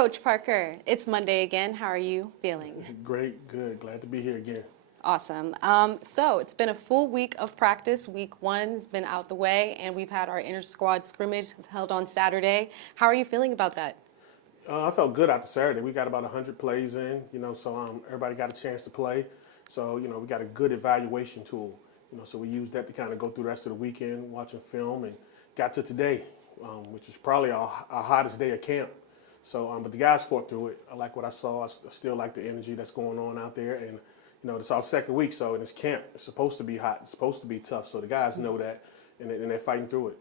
Coach Parker, it's Monday again. How are you feeling? Great, good. Glad to be here again. Awesome. So it's been a full week of practice. Week 1 has been out the way, and we've had our inter-squad scrimmage held on Saturday. How are you feeling about that? I felt good after Saturday. We got about 100 plays in, so everybody got a chance to play. So, we got a good evaluation tool, so we used that to kind of go through the rest of the weekend watching film and got to today, which is probably our hottest day of camp. So, but the guys fought through it. I like what I saw. I still like the energy that's going on out there. And, it's our second week, so in this camp, it's supposed to be hot. It's supposed to be tough. So the guys know that, and they're fighting through it.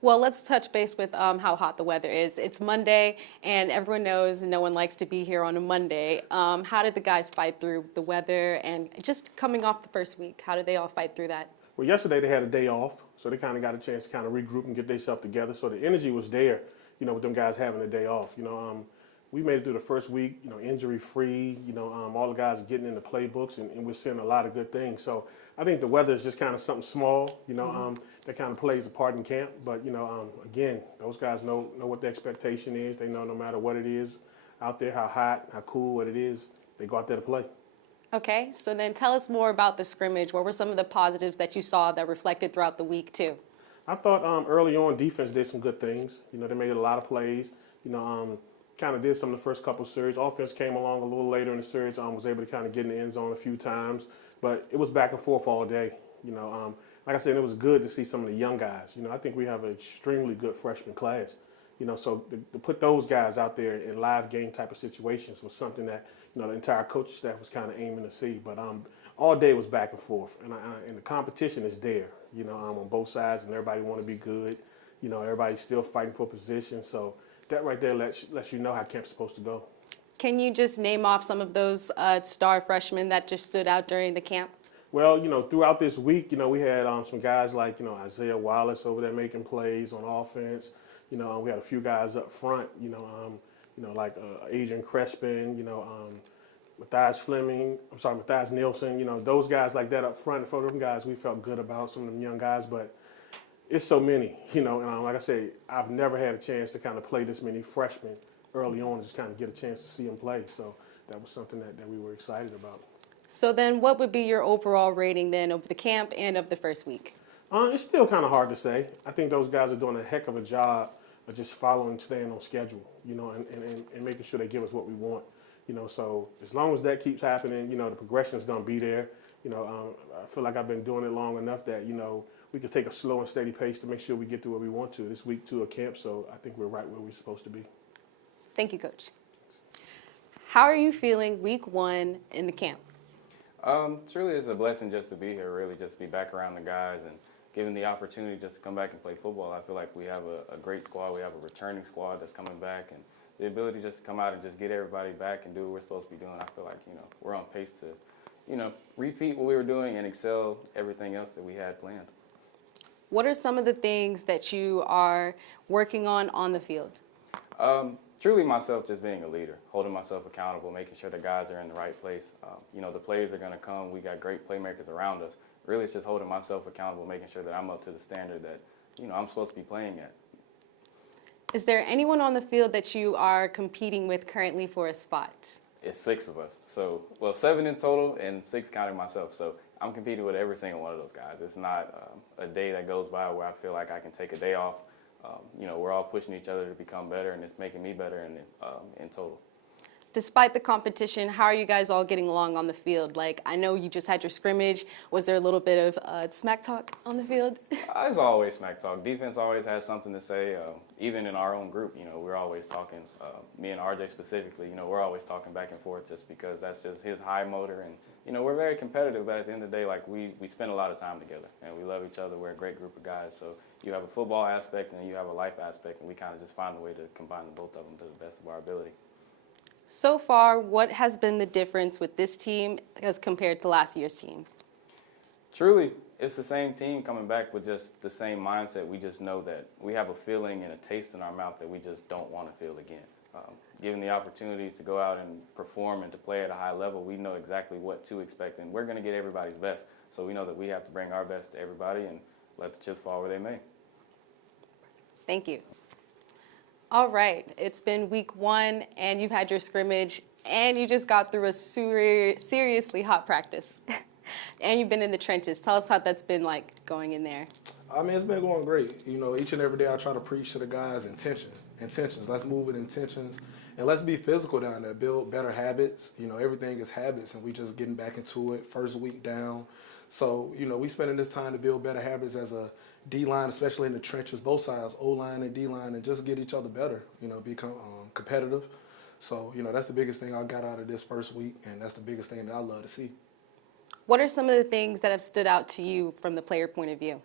Well, let's touch base with how hot the weather is. It's Monday, and everyone knows no one likes to be here on a Monday. How did the guys fight through the weather? And just coming off the first week, how did they all fight through that? Well, yesterday they had a day off, so they kind of got a chance to kind of regroup and get themselves together. So the energy was there, with them guys having a day off. We made it through the first week, injury-free. All the guys are getting in the playbooks, and we're seeing a lot of good things. So I think the weather is just kind of something small, that kind of plays a part in camp. But, again, those guys know what the expectation is. They know no matter what it is out there, how hot, how cool, what it is, they go out there to play. Okay, so then tell us more about the scrimmage. What were some of the positives that you saw that reflected throughout the week, too? I thought early on defense did some good things. They made a lot of plays. Kind of did some of the first couple of surges. Offense came along a little later in the surge. Was able to kind of get in the end zone a few times. But it was back and forth all day. Like I said, it was good to see some of the young guys. I think we have an extremely good freshman class. So to put those guys out there in live game type of situations was something that, the entire coaching staff was kind of aiming to see. But all day was back and forth. And the competition is there, on both sides. And everybody want to be good. Everybody's still fighting for position. So that right there lets you know how camp's supposed to go. Can you just name off some of those star freshmen that just stood out during the camp? Well, throughout this week, we had some guys like, Isaiah Wallace over there making plays on offense. We had a few guys up front, like Adrian Crespin, Matthias Nielsen, those guys like that up front. For them guys, we felt good about some of them young guys, but it's so many, and like I said, I've never had a chance to kind of play this many freshmen early on, just kind of get a chance to see them play. So that was something that we were excited about. So then what would be your overall rating then of the camp and of the first week? It's still kind of hard to say. I think those guys are doing a heck of a job of just following, staying on schedule, and making sure they give us what we want. So as long as that keeps happening, the progression is going to be there. I feel like I've been doing it long enough that, we can take a slow and steady pace to make sure we get to where we want to. This week 2 of camp, so I think we're right where we're supposed to be. Thank you, Coach. How are you feeling week 1 in the camp? Truly it's a blessing just to be here, really, just to be back around the guys and given the opportunity just to come back and play football. I feel like we have a great squad. We have a returning squad that's coming back, and the ability just to come out and just get everybody back and do what we're supposed to be doing. I feel like, we're on pace to, repeat what we were doing and excel everything else that we had planned. What are some of the things that you are working on the field? Truly myself just being a leader, holding myself accountable, making sure the guys are in the right place. The plays are going to come. We got great playmakers around us. Really, it's just holding myself accountable, making sure that I'm up to the standard that, I'm supposed to be playing at. Is there anyone on the field that you are competing with currently for a spot? It's 6 of us. So, 7 in total and 6 counting myself. So I'm competing with every single one of those guys. It's not a day that goes by where I feel like I can take a day off. We're all pushing each other to become better, and it's making me better in total. Despite the competition, how are you guys all getting along on the field? Like, I know you just had your scrimmage. Was there a little bit of smack talk on the field? There's always smack talk. Defense always has something to say. Even in our own group, we're always talking. Me and RJ specifically, we're always talking back and forth just because that's just his high motor. And, we're very competitive, but at the end of the day, like, we spend a lot of time together, and we love each other. We're a great group of guys. So you have a football aspect and you have a life aspect, and we kind of just find a way to combine both of them to the best of our ability. So far, what has been the difference with this team as compared to last year's team? Truly, it's the same team coming back with just the same mindset. We just know that we have a feeling and a taste in our mouth that we just don't want to feel again. Given the opportunity to go out and perform and to play at a high level, we know exactly what to expect, and we're going to get everybody's best. So we know that we have to bring our best to everybody and let the chips fall where they may. Thank you. All right, it's been week 1, and you've had your scrimmage, and you just got through a seriously hot practice. And you've been in the trenches. Tell us how that's been like going in there. I mean, it's been going great. You know, each and every day I try to preach to the guys intentions. Let's move with intentions, and let's be physical down there. Build better habits. You know, everything is habits, and we just getting back into it. First week down, so you know, we spending this time to build better habits as a D line, especially in the trenches, both sides, O line and D line, and just get each other better. You know, become competitive. So you know, that's the biggest thing I got out of this first week, and that's the biggest thing that I love to see. What are some of the things that have stood out to you from the player point of view?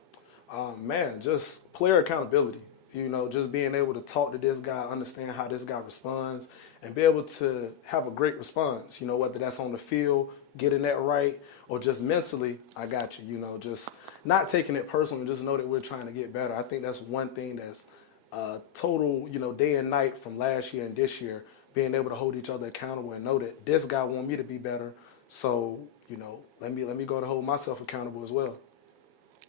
Man, just player accountability. You know, just being able to talk to this guy, understand how this guy responds, and be able to have a great response. You know, whether that's on the field, getting that right, or just mentally, I got you. You know, just not taking it personally, just know that we're trying to get better. I think that's one thing that's total, you know, day and night from last year and this year, being able to hold each other accountable and know that this guy want me to be better. So, you know, let me go to hold myself accountable as well.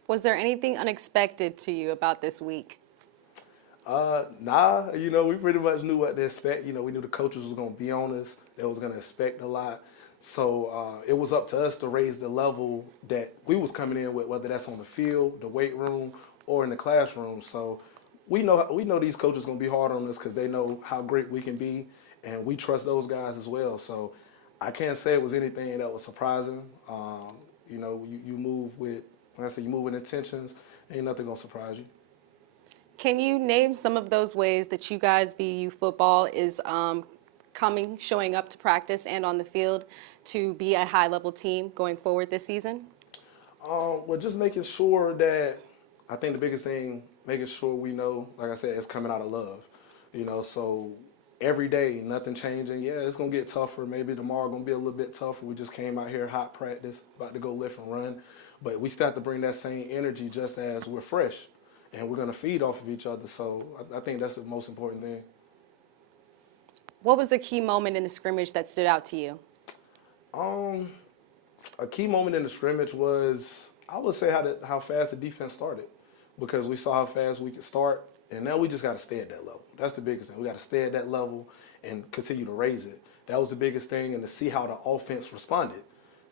Was there anything unexpected to you about this week? Nah, you know, we pretty much knew what to expect. You know, we knew the coaches was going to be on us. They was going to expect a lot. So it was up to us to raise the level that we was coming in with, whether that's on the field, the weight room, or in the classroom. So we know these coaches going to be hard on us because they know how great we can be, and we trust those guys as well. So I can't say it was anything that was surprising. You know, you move with, like I said, you move with intentions. Ain't nothing going to surprise you. Can you name some of those ways that you guys, VUU football, is showing up to practice and on the field to be a high-level team going forward this season? Well, just making sure that, I think the biggest thing, making sure we know, like I said, it's coming out of love. You know, so every day, nothing changing. Yeah, it's going to get tougher. Maybe tomorrow going to be a little bit tougher. We just came out here, hot practice, about to go lift and run. But we still have to bring that same energy just as we're fresh. And we're going to feed off of each other. So I think that's the most important thing. What was a key moment in the scrimmage that stood out to you? A key moment in the scrimmage was, I would say, how fast the defense started. Because we saw how fast we could start. And now we just got to stay at that level. That's the biggest thing. We got to stay at that level and continue to raise it. That was the biggest thing, and to see how the offense responded.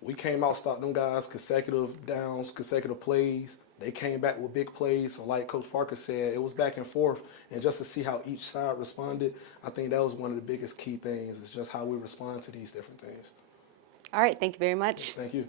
We came out, stopped them guys, consecutive downs, consecutive plays. They came back with big plays. So like Coach Parker said, it was back and forth. And just to see how each side responded, I think that was one of the biggest key things, is just how we respond to these different things. All right, thank you very much. Thank you.